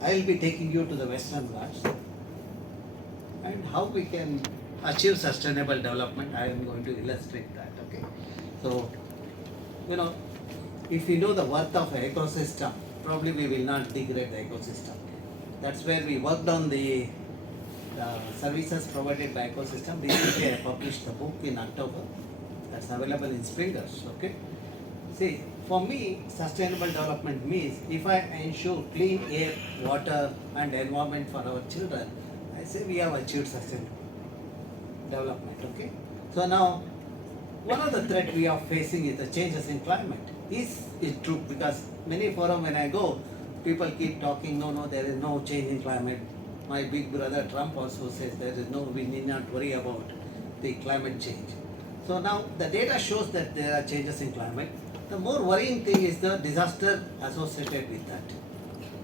I will be taking you to the Western Ghats and how we can achieve sustainable development. I am going to illustrate that. Okay. So, you know, if we know the worth of an ecosystem, probably we will not degrade the ecosystem. That's where we worked on the services provided by ecosystem. Recently, I published the book in October. That's available in Springers. Okay. See, for me, sustainable development means if I ensure clean air, water, and environment for our children, I say we have achieved sustainable development. Okay. So now, one of the threat we are facing is the changes in climate. Is true because many forum when I go, people keep talking. No, there is no change in climate. My big brother Trump also says there is no. We need not worry about the climate change. So now the data shows that there are changes in climate. The more worrying thing is the disaster associated with that.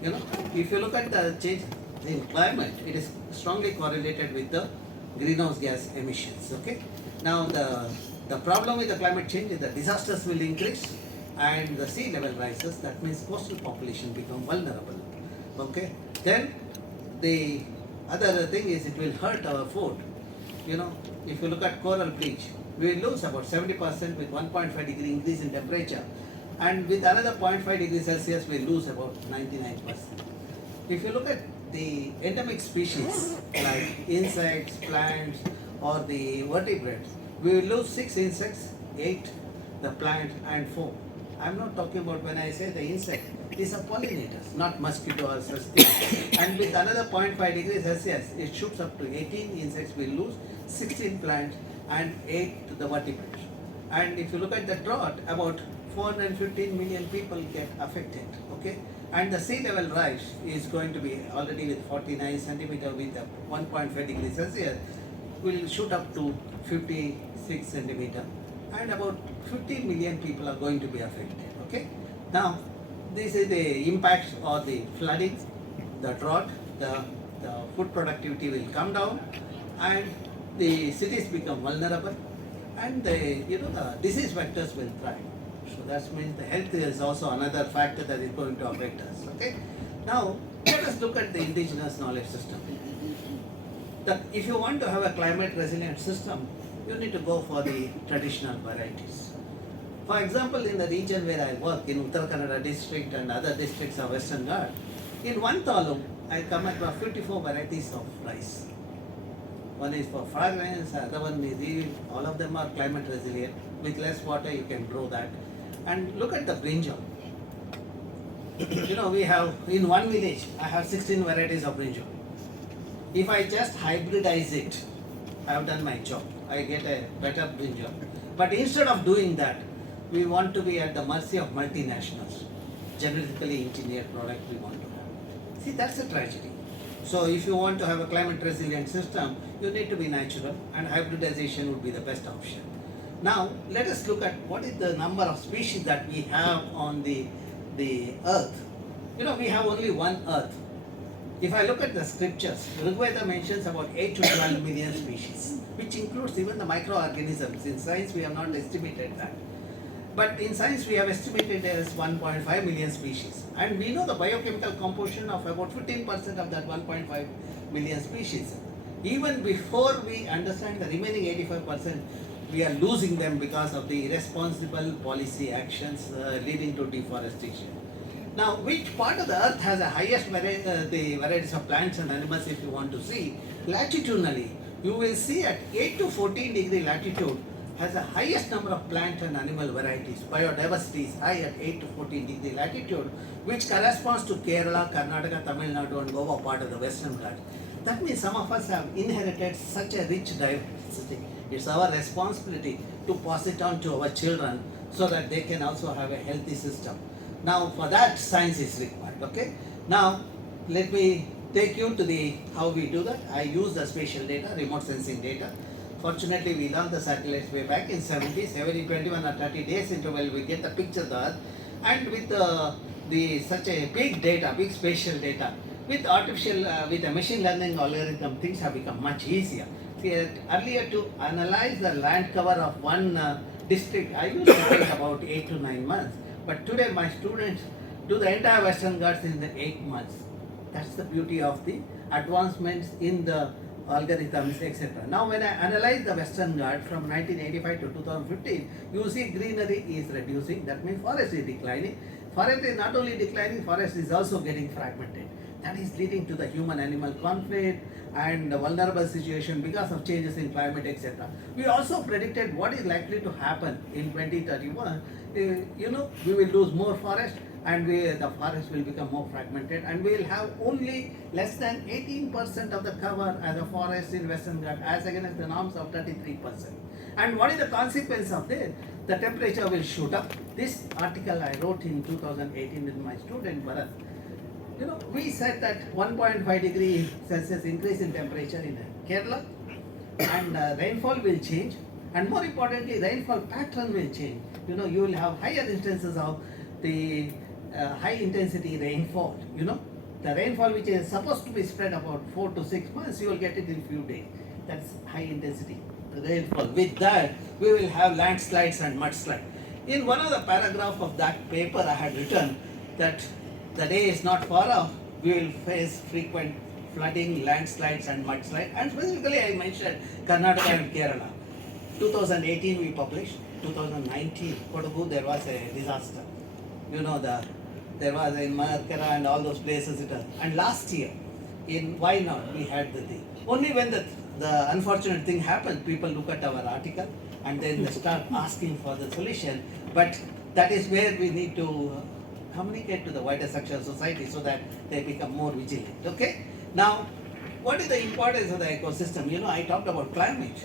You know, if you look at the change in climate, it is strongly correlated with the greenhouse gas emissions. Okay. Now the problem with the climate change is that disasters will increase and the sea level rises. That means coastal population become vulnerable. Okay. Then the other thing is it will hurt our food. You know, if you look at coral bleach, we will lose about 70% with 1.5 degree increase in temperature, and with another 0.5 degrees Celsius we lose about 99%. If you look at the endemic species like insects, plants, or the vertebrates, we will lose 6 insects, 8 the plant, and 4. I'm not talking about when I say the insect, these are pollinators, not mosquito or such things. And with another 0.5 degrees Celsius, it shoots up to 18 insects will lose, 16 plants, and 8 to the vertebrates. And if you look at the drought, about 415 million people get affected. Okay, and the sea level rise is going to be already with 49 centimeter with a 1.5 degrees Celsius will shoot up to 56 centimeter, and about 50 million people are going to be affected. Okay, now this is the impacts of the flooding, the drought, the food productivity will come down, and the cities become vulnerable, and the disease vectors will thrive. So that means the health is also another factor that is going to affect us. Okay. Now let us look at the indigenous knowledge system. That if you want to have a climate resilient system, you need to go for the traditional varieties. For example, in the region where I work, in Uttar Kannada district and other districts of Western Ghats, in one taluk, I come across 54 varieties of rice. One is for fragrance, the other one is yield. All of them are climate resilient. With less water, you can grow that. And look at the brinjal. We have, in one village, I have 16 varieties of brinjal. If I just hybridize it, I have done my job. I get a better brinjal. But instead of doing that, we want to be at the mercy of multinationals. Genetically engineered product we want to have. See, that's a tragedy. So if you want to have a climate resilient system, you need to be natural, and hybridization would be the best option. Now, let us look at what is the number of species that we have on the earth. We have only one earth. If I look at the scriptures, Rigveda mentions about 8 to 12 million species, which includes even the microorganisms. In science, we have not estimated that. But in science, we have estimated there is 1.5 million species. And we know the biochemical composition of about 15% of that 1.5 million species. Even before we understand the remaining 85%, we are losing them because of the irresponsible policy actions leading to deforestation. Now, which part of the earth has the highest the varieties of plants and animals if you want to see? Latitudinally, you will see at 8 to 14 degree latitude has the highest number of plant and animal varieties. Biodiversity is high at 8 to 14 degree latitude, which corresponds to Kerala, Karnataka, Tamil Nadu and Goa part of the Western Ghats. That means some of us have inherited such a rich diversity. It's our responsibility to pass it on to our children so that they can also have a healthy system. Now, for that, science is required. Okay. Now, let me take you to how we do that. I use the spatial data, remote sensing data. Fortunately, we launched the satellites way back in 70s. Every 21 or 30 days interval, we get the picture of the Earth. And with such a big spatial data, with with a machine learning algorithm, things have become much easier. Earlier, to analyze the land cover of one district, I used to take about 8 to 9 months. But today, my students do the entire Western Ghats in the 8 months. That's the beauty of the advancements in the algorithms, etc. Now, when I analyze the Western Ghats from 1985 to 2015, you see greenery is reducing. That means forest is declining. Forest is not only declining, forest is also getting fragmented. That is leading to the human-animal conflict and the vulnerable situation because of changes in climate, etc. We also predicted what is likely to happen in 2031. We will lose more forest, and the forest will become more fragmented, and we will have only less than 18% of the cover as a forest in Western Ghats as against the norms of 33%. And what is the consequence of this? The temperature will shoot up. This article I wrote in 2018 with my student Bharat. We said that 1.5 degree Celsius increase in temperature in Kerala, and rainfall will change, and more importantly, rainfall pattern will change. You will have higher instances of the high intensity rainfall. The rainfall which is supposed to be spread about 4 to 6 months, you will get it in few days. That's high intensity rainfall. With that, we will have landslides and mudslides. In one of the paragraph of that paper, I had written that the day is not far off, we will face frequent flooding, landslides and mudslides. And specifically I mentioned Karnataka and Kerala. 2018 we published, 2019 Kodagu there was a disaster. There was in Manakara and all those places and last year in Wayanad we had the thing. Only when the unfortunate thing happened, people look at our article and then they start asking for the solution. But that is where we need to communicate to the wider section of society so that they become more vigilant. Okay? Now, what is the importance of the ecosystem? I talked about climate.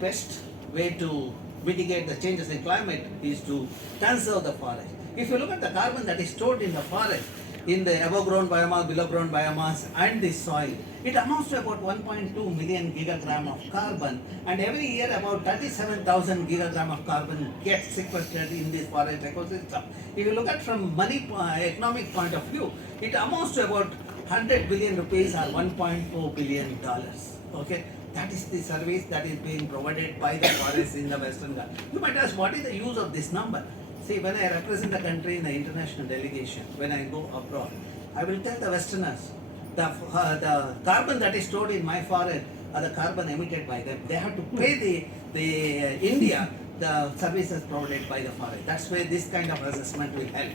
Best way to mitigate the changes in climate is to conserve the forest. If you look at the carbon that is stored in the forest, in the above ground biomass, below ground biomass and the soil, it amounts to about 1.2 million gigagram of carbon, and every year about 37,000 gigagram of carbon gets sequestered in this forest ecosystem. If you look at from money economic point of view, it amounts to about 100 billion rupees or 1.4 billion dollars. Okay, that is the service that is being provided by the forest in the Western Ghats. You might ask, what is the use of this number? See, when I represent the country in the international delegation, when I go abroad, I will tell the Westerners, the carbon that is stored in my forest are the carbon emitted by them. They have to pay the India the services provided by the forest. That's where this kind of assessment will help.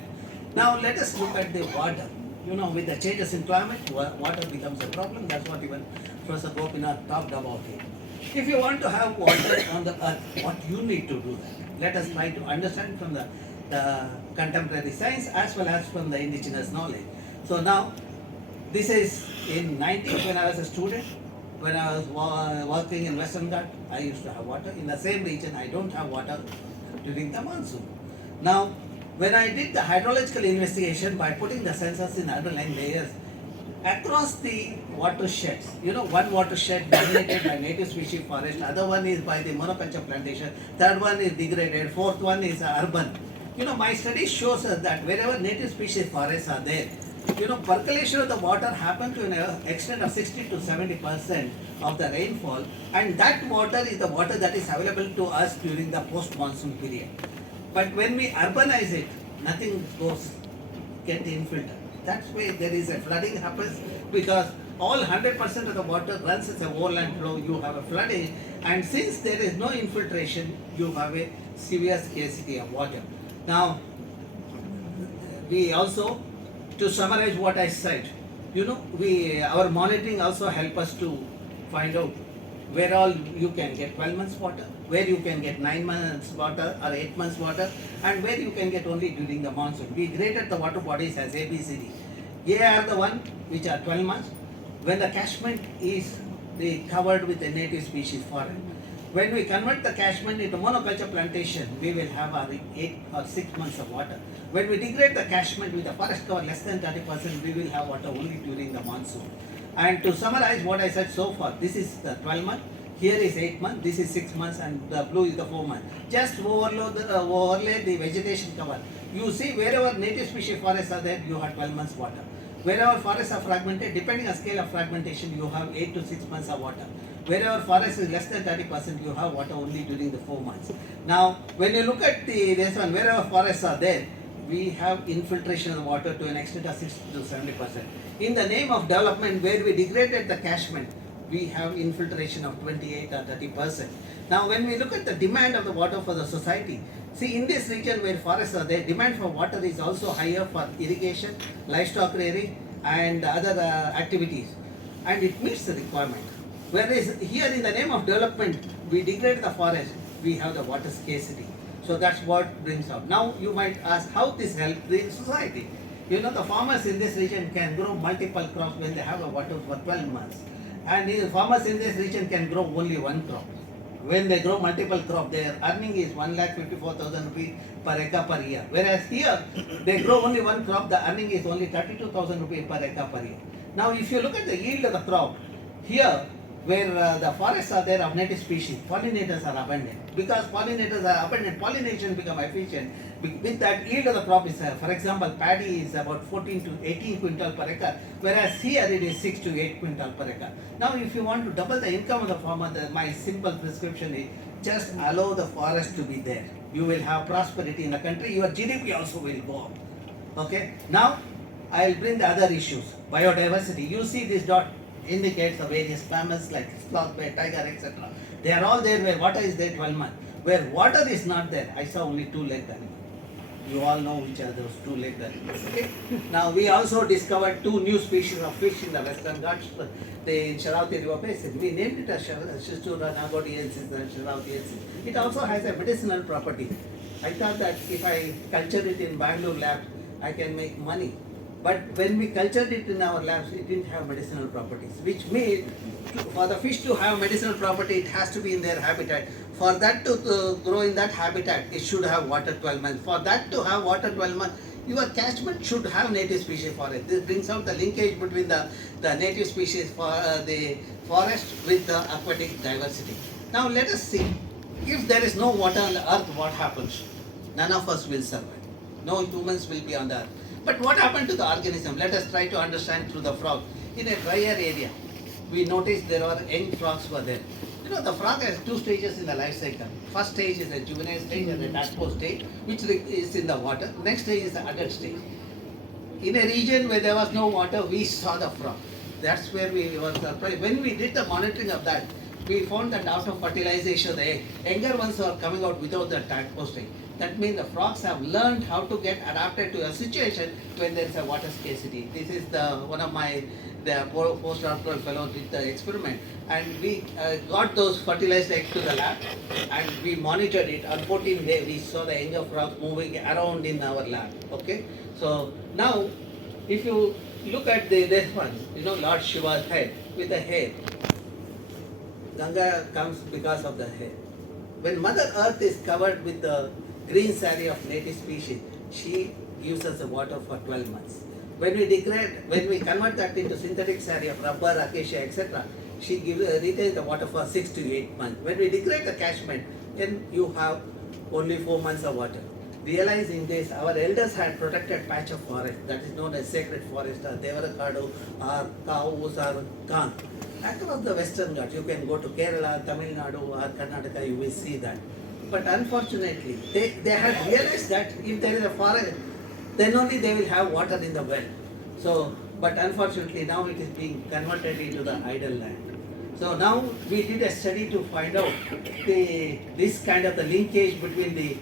Now let us look at the water. With the changes in climate, water becomes a problem. That's what even Professor Gopinath talked about it. If you want to have water on the earth, what you need to do that? Let us try to understand from the contemporary science as well as from the indigenous knowledge. So now, this is in 90s when I was a student. When I was working in Western Ghats, I used to have water. In the same region, I don't have water during the monsoon. Now, when I did the hydrological investigation by putting the sensors in underlying layers, across the watersheds, one watershed dominated by native species forest, other one is by the monoculture plantation, third one is degraded, fourth one is urban. My study shows us that wherever native species forests are there, percolation of the water happens to an extent of 60 to 70% of the rainfall, and that water is the water that is available to us during the post-monsoon period. But when we urbanize it, nothing get infiltrated. That's why there is a flooding happens, because all 100% of the water runs as a overland flow, you have a flooding, and since there is no infiltration, you have a severe scarcity of water. Now, we also, to summarize what I said, our monitoring also help us to find out where all you can get 12 months water, where you can get 9 months water or 8 months water, and where you can get only during the monsoon. We graded the water bodies as A, B, C, D. A are the one which are 12 months, when the catchment is covered with a native species forest. When we convert the catchment into monoculture plantation, we will have our 8 or 6 months of water. When we degrade the catchment with the forest cover less than 30%, we will have water only during the monsoon. And to summarize what I said so far, this is the 12 month, here is 8 months, this is 6 months, and the blue is the 4 months. Just overlay the vegetation cover. You see wherever native species forests are there, you have 12 months water. Wherever forests are fragmented, depending on scale of fragmentation, you have 8 to 6 months of water. Wherever forest is less than 30%, you have water only during the 4 months. Now, when you look at this one, wherever forests are there, we have infiltration of the water to an extent of 60 to 70%. In the name of development, where we degraded the catchment, we have infiltration of 28 or 30%. Now, when we look at the demand of the water for the society, see in this region where forests are there, demand for water is also higher for irrigation, livestock rearing, and other activities, and it meets the requirement. Whereas here, in the name of development, we degrade the forest, we have the water scarcity. So that's what brings out. Now you might ask how this helps the society. You know, the farmers in this region can grow multiple crops when they have a water for 12 months. And the farmers in this region can grow only one crop. When they grow multiple crop, their earning is 1,54,000 rupees per acre per year. Whereas here, they grow only one crop, the earning is only 32,000 rupees per acre per year. Now, if you look at the yield of the crop, here, where the forests are there of native species, pollinators are abundant. Because pollinators are abundant, pollination become efficient. With that, yield of the crop is, for example, paddy is about 14 to 18 quintal per acre, whereas here it is 6 to 8 quintal per acre. Now, if you want to double the income of the farmer, my simple prescription is just allow the forest to be there. You will have prosperity in the country, your GDP also will go up. Okay, now I will bring the other issues. Biodiversity. You see this dot indicates the various mammals like sloth bear, tiger, etc. They are all there where water is there 12 months. Where water is not there, I saw only two-legged animals. You all know which are those two-legged animals. Okay? Now we also discovered two new species of fish in the Western Ghats, the Sharavati River Basin. We named it as Shistura nagodiensis and Sharavatiensis. It also has a medicinal property. I thought that if I culture it in Bangalore lab, I can make money. But when we cultured it in our labs, it didn't have medicinal properties, which means for the fish to have medicinal property, it has to be in their habitat. For that to grow in that habitat, it should have water 12 months. For that to have water 12 months, your catchment should have native species forest. This brings out the linkage between the native species for the forest with the aquatic diversity. Now let us see, if there is no water on the earth, what happens? None of us will survive. No humans will be on the earth. But what happened to the organism? Let us try to understand through the frog. In a drier area, we noticed there are young frogs were there. You know, the frog has two stages in the life cycle. First stage is a juvenile stage and a tadpole stage, which is in the water. Next stage is the adult stage. In a region where there was no water, we saw the frog. That's where we were surprised. When we did the monitoring of that, we found that after fertilization, the younger ones are coming out without the tadpole stage. That means the frogs have learned how to get adapted to a situation when there is a water scarcity. This is one of my postdoctoral fellows did the experiment, and we got those fertilized eggs to the lab, and we monitored it. On 14th day, we saw the younger frogs moving around in our lab. Okay, so now if you look at this one, you know, Lord Shiva's head with the hair. Ganga comes because of the hair. When Mother Earth is covered with the green saree of native species, she gives us the water for 12 months. When we convert that into synthetic saree of rubber, acacia, etc., she retains the water for 6 to 8 months. When we degrade the catchment, then you have only 4 months of water. Realizing this, our elders had protected patch of forest that is known as sacred forest, or Devarakadu, or cows, or Khan. Across the Western Ghats, you can go to Kerala, Tamil Nadu, or Karnataka, you will see that. But unfortunately, they had realized that if there is a forest, then only they will have water in the well. So, but unfortunately now it is being converted into the idle land. So now we did a study to find out this kind of the linkage between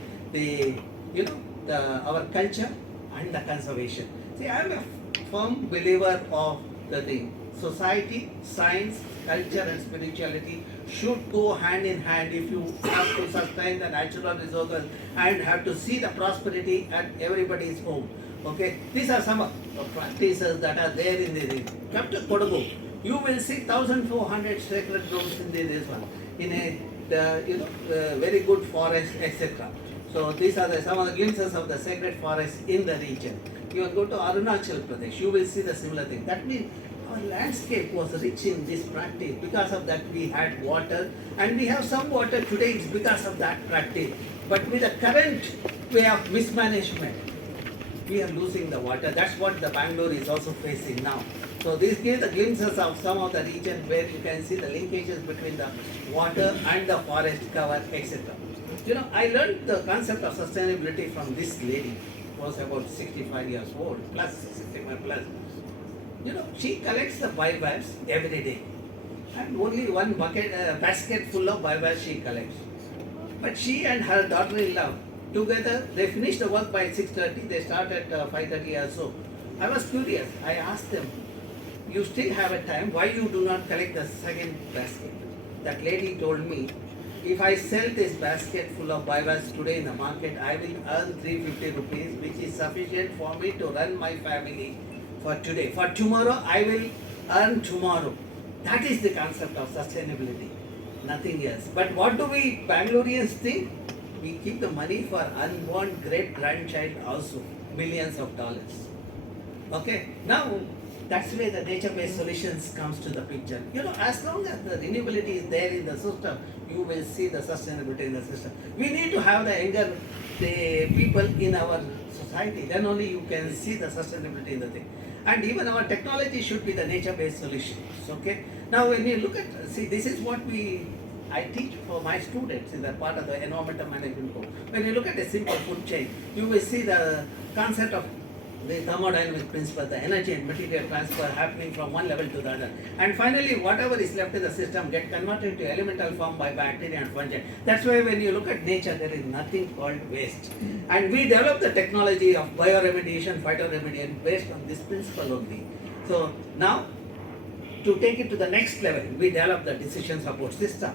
our culture and the conservation. See, I am a firm believer of the thing. Society, science, culture and spirituality should go hand in hand if you have to sustain the natural resources and have to see the prosperity at everybody's home. Okay, these are some practices that are there in the region. Come to Kodagu, you will see 1,400 sacred groves in this one, in a very good forest, etc. So these are some of the glimpses of the sacred forest in the region. You will go to Arunachal Pradesh, you will see the similar thing. That means our landscape was rich in this practice. Because of that we had water, and we have some water today. It's because of that practice. But with the current way of mismanagement, we are losing the water. That's what the Bangalore is also facing now. So this gives the glimpses of some of the region where you can see the linkages between the water and the forest cover, etc. You know, I learned the concept of sustainability from this lady, who was about 65 years old, plus 65 plus. She collects the biomass every day, and only one basket full of biomass she collects. But she and her daughter-in-law together, they finish the work by 6:30. They start at 5:30 or so. I was curious. I asked them, "You still have a time? Why you do not collect the second basket?" That lady told me, "If I sell this basket full of biomass today in the market, I will earn 350 rupees, which is sufficient for me to run my family for today. For tomorrow, I will earn tomorrow." That is the concept of sustainability, nothing else. But what do we Bangaloreans think? We keep the money for unborn great grandchild also, millions of dollars. Okay, now that's where the nature-based solutions comes to the picture. As long as the renewability is there in the system, you will see the sustainability in the system. We need to have the younger people in our society. Then only you can see the sustainability in the thing. And even our technology should be the nature-based solutions. Okay. Now, when you look at, this is what I teach for my students in the part of the environmental management course. When you look at a simple food chain, you will see the concept of the thermodynamic principle, the energy and material transfer happening from one level to the other. And finally, whatever is left in the system get converted to elemental form by bacteria and fungi. That's why when you look at nature, there is nothing called waste. And we developed the technology of bioremediation, phytoremediation based on this principle only. So now, to take it to the next level, we developed the decision support system.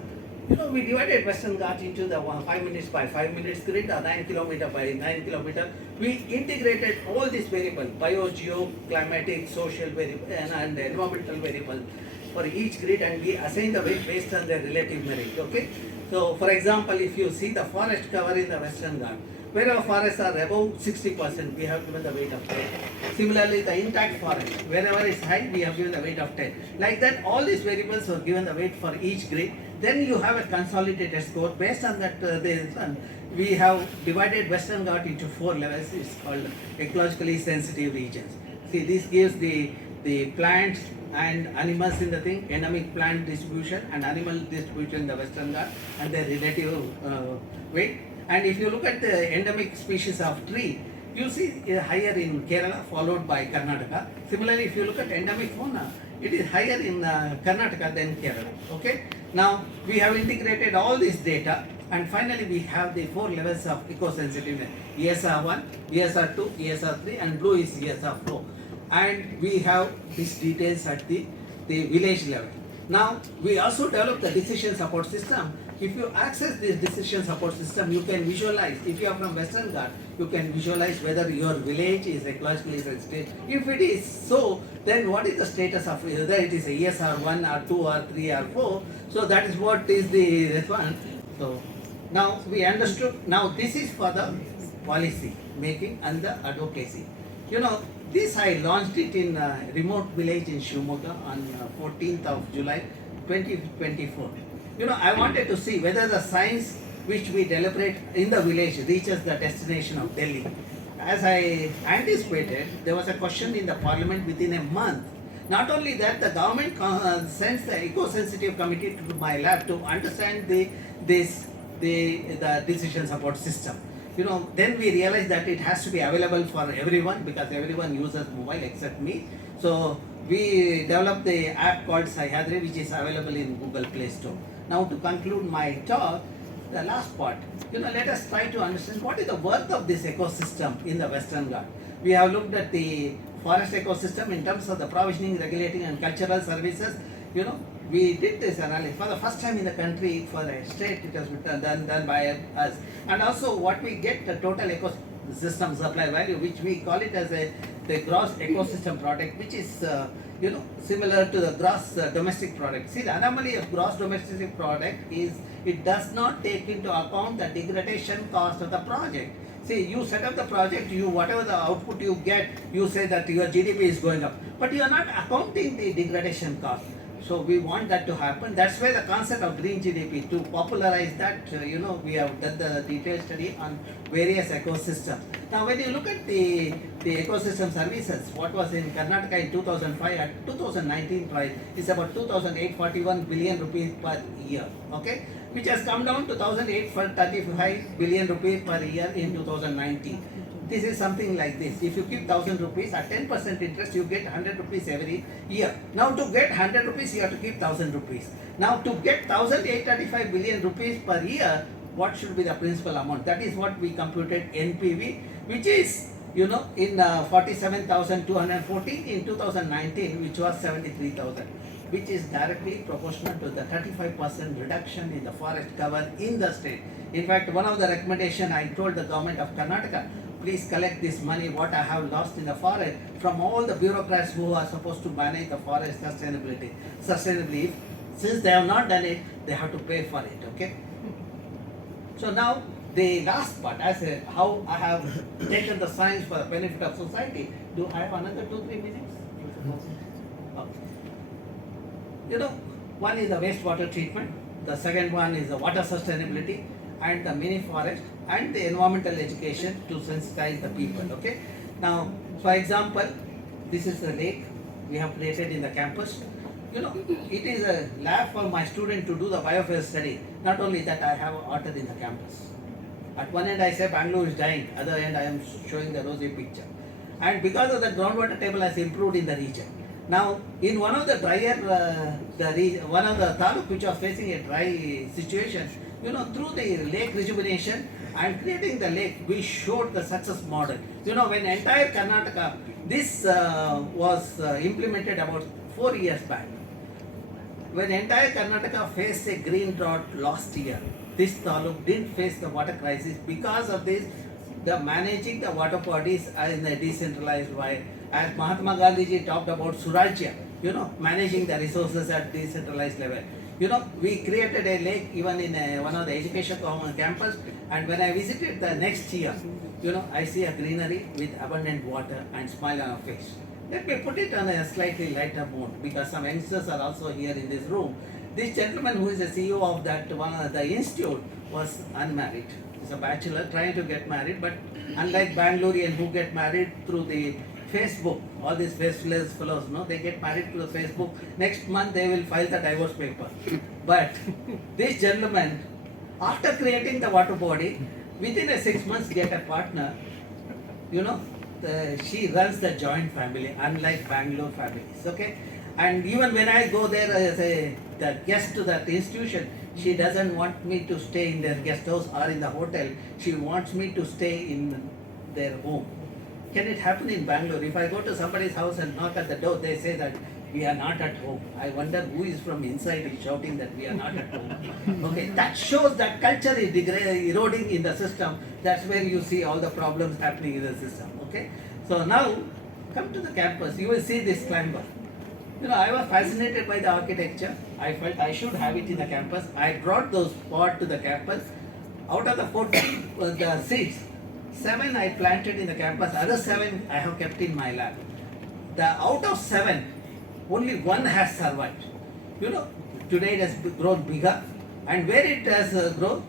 We divided Western Ghats into the 5 minutes by 5 minutes grid or 9 kilometer by 9 kilometer. We integrated all these variables, bio, geo, climatic, social variable and environmental variable for each grid, and we assign the weight based on their relative merit. Okay. So for example, if you see the forest cover in the Western Ghats, wherever forests are above 60%, we have given the weight of 10. Similarly, the intact forest, wherever it's high, we have given the weight of 10. Like that, all these variables were given the weight for each grid. Then you have a consolidated score. Based on that, we have divided Western Ghats into 4 levels. It's called ecologically sensitive regions. See, this gives the plants and animals in the thing, endemic plant distribution and animal distribution in the Western Ghats and their relative weight. And if you look at the endemic species of tree, you see higher in Kerala, followed by Karnataka. Similarly, if you look at endemic fauna, it is higher in Karnataka than Kerala. Okay. Now we have integrated all this data, and finally we have the 4 levels of eco-sensitiveness: ESR1, ESR2, ESR3, and blue is ESR4. And we have these details at the village level. Now we also develop the decision support system. If you access this decision support system, you can visualize. If you are from Western Ghats, you can visualize whether your village is ecologically sensitive. If it is so, then what is the status of whether it is a ESR 1 or 2 or 3 or 4? So that is what is the response. So now we understood. Now this is for the policy making and the advocacy. This I launched it in a remote village in Shimoga on 14th of July 2024. I wanted to see whether the science which we deliberate in the village reaches the destination of Delhi. As I anticipated, there was a question in the parliament within a month. Not only that, the government sends the eco-sensitive committee to my lab to understand the decision support system. Then we realized that it has to be available for everyone because everyone uses mobile except me. So we developed the app called Sahyadri, which is available in Google Play Store. Now to conclude my talk, the last part, let us try to understand what is the worth of this ecosystem in the Western Ghats. We have looked at the forest ecosystem in terms of the provisioning, regulating and cultural services. We did this analysis for the first time in the country for a state. It has been done by us. And also what we get, the total ecosystem supply value, which we call it as the gross ecosystem product, which is similar to the gross domestic product. See, the anomaly of gross domestic product is it does not take into account the degradation cost of the project. See, you set up the project, whatever the output you get, you say that your GDP is going up, but you are not accounting the degradation cost. So we want that to happen. That's why the concept of green GDP, to popularize that, we have done the detailed study on various ecosystems. Now when you look at the ecosystem services, what was in Karnataka in 2005 at 2019 price is about 2,841 billion rupees per year, okay, which has come down to 1,835 billion rupees per year in 2019. this is something like this. If you keep 1000 rupees at 10% interest, you get 100 rupees every year. Now to get 100 rupees, you have to keep 1000 rupees. Now to get 1835 billion rupees per year, what should be the principal amount? That is what we computed NPV, which is, you know, in 47,214 in 2019, which was 73,000, which is directly proportional to the 35% reduction in the forest cover in the state. In fact, one of the recommendation I told the government of Karnataka, please collect this money what I have lost in the forest from all the bureaucrats who are supposed to manage the forest sustainably. Since they have not done it, they have to pay for it. Okay. So now the last part, I said how I have taken the science for the benefit of society. Do I have another 2-3 minutes? Okay. You know, one is the wastewater treatment, the second one is the water sustainability, and the mini forest, and the environmental education to sensitize the people. Okay. Now, for example, this is the lake we have created in the campus. You know, it is a lab for my student to do the biosphere study. Not only that, I have water in the campus. At one end I say Bangalore is dying, other end I am showing the rosy picture. And because of the groundwater table has improved in the region. Now, in one of the drier, one of the taluk which was facing a dry situation, you know, through the lake rejuvenation and creating the lake, we showed the success model. You know, when entire Karnataka, this was implemented about 4 years back. When entire Karnataka faced a green drought last year, this taluk didn't face the water crisis because of this, the managing the water bodies in a decentralized way. As Mahatma Gandhi ji talked about Surajya, you know, managing the resources at decentralized level. You know, we created a lake even in one of the education campus, and when I visited the next year, you know, I see a greenery with abundant water and smile on our face. Let me put it on a slightly lighter mood because some youngsters are also here in this room. This gentleman who is the CEO of that one of the institute was unmarried. He's a bachelor trying to get married, but unlike Bangalorean who get married through the Facebook, all these faceless fellows, no, they get married through the Facebook. Next month they will file the divorce paper. But this gentleman, after creating the water body, within a 6 months get a partner. You know, she runs the joint family, unlike Bangalore families. Okay, and even when I go there as the guest to that institution, she doesn't want me to stay in their guest house or in the hotel. She wants me to stay in their home. Can it happen in Bangalore? If I go to somebody's house and knock at the door, they say that we are not at home. I wonder who is from inside is shouting that we are not at home. Okay, that shows that culture is eroding in the system. That's where you see all the problems happening in the system. Okay, so now come to the campus. You will see this climber. You know, I was fascinated by the architecture. I felt I should have it in the campus. I brought those pods to the campus. Out of the 40 the seeds, 7 I planted in the campus. Other 7 I have kept in my lab. Out of 7, only 1 has survived. You know, today it has grown bigger, and where it has grown,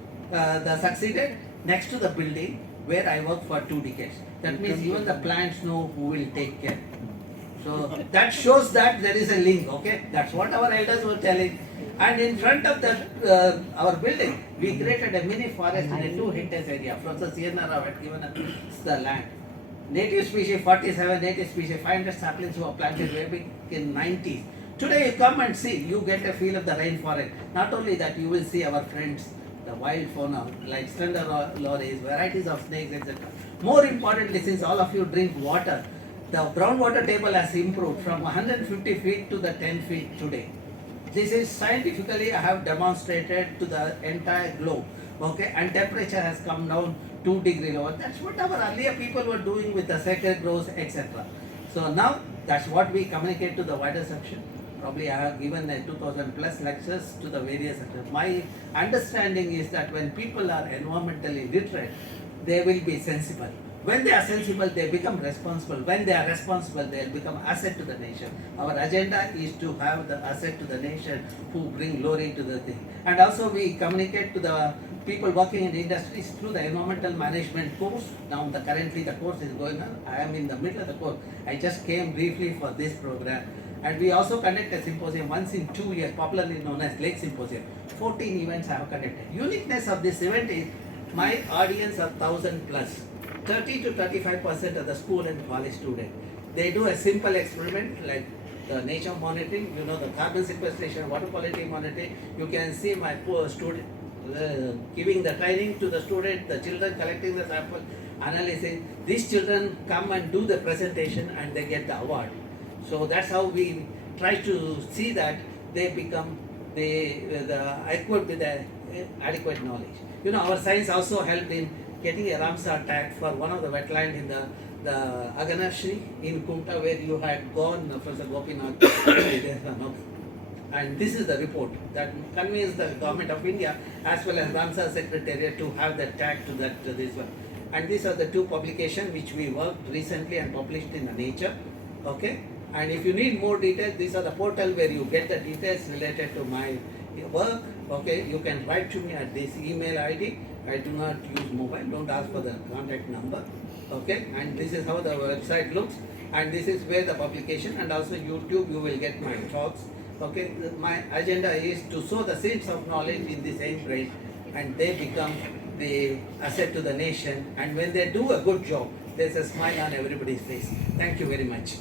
succeeded next to the building where I worked for 2 decades. That means even the plants know who will take care. So that shows that there is a link. Okay, that's what our elders were telling. And in front of that our building, we created a mini forest in a 2 hectares area. Professor Sienna Rao had given us the land. Native species 47, native species 500 saplings were planted way back in 90s. Today you come and see, you get a feel of the rainforest. Not only that, you will see our friends, the wild fauna like slender lories, varieties of snakes, etc. More importantly, since all of you drink water, the groundwater table has improved from 150 feet to the 10 feet today. This is scientifically I have demonstrated to the entire globe. Okay, and temperature has come down 2 degrees lower. That's what our earlier people were doing with the sacred groves, etc. So now that's what we communicate to the wider section. Probably I have given 2000 plus lectures to the various sectors. My understanding is that when people are environmentally literate, they will be sensible. When they are sensible, they become responsible. When they are responsible, they will become asset to the nation. Our agenda is to have the asset to the nation who bring glory to the thing. And also we communicate to the people working in the industries through the environmental management course. Now currently the course is going on. I am in the middle of the course. I just came briefly for this program. And we also conduct a symposium once in 2 years, popularly known as Lake Symposium. 14 events I have conducted. Uniqueness of this event is my audience are 1000 plus. 30 to 35% of the school and college students, they do a simple experiment like the nature monitoring, you know, the carbon sequestration, water quality monitoring. You can see my poor student giving the training to the student, the children collecting the sample, analyzing. These children come and do the presentation and they get the award. So that's how we try to see that they become the equipped with the adequate knowledge. You know, our science also helped in getting a Ramsar tag for one of the wetland in the Aganashri in Kumta, where you had gone, Professor Gopinath. And this is the report that convinced the government of India as well as Ramsar Secretariat to have that tag to that this one. And these are the two publications which we worked recently and published in the Nature. Okay. And if you need more details, these are the portal where you get the details related to my work. Okay, you can write to me at this email ID. I do not use mobile. Don't ask for the contact number. Okay, and this is how the website looks. And this is where the publication, and also YouTube, you will get my talks. Okay, my agenda is to sow the seeds of knowledge in the same brain, and they become the asset to the nation. And when they do a good job, there's a smile on everybody's face. Thank you very much.